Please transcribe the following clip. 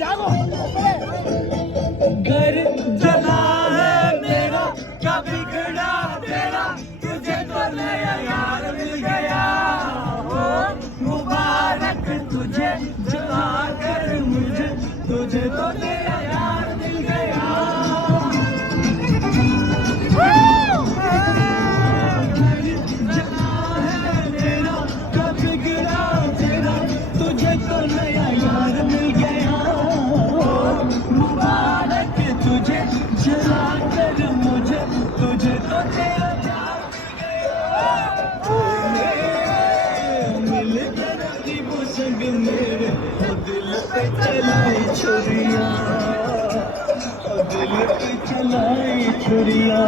घर जला है मेरा क्या बिगड़ा तेरा तुझे तो नया यार मिल गया हो मुबारक तुझे जला कर मुझे तुझे तो नया यार मिल गया घर जला है मेरा क्या बिगड़ा तेरा तुझे तो नया यार मिल गया मुबारक तुझे जला कर मुझे तुझे तो तेरा प्यार मिल कर वो संग मेरे ओ दिल पे चलाई छुरिया ओ दिल पे चलाई छुरिया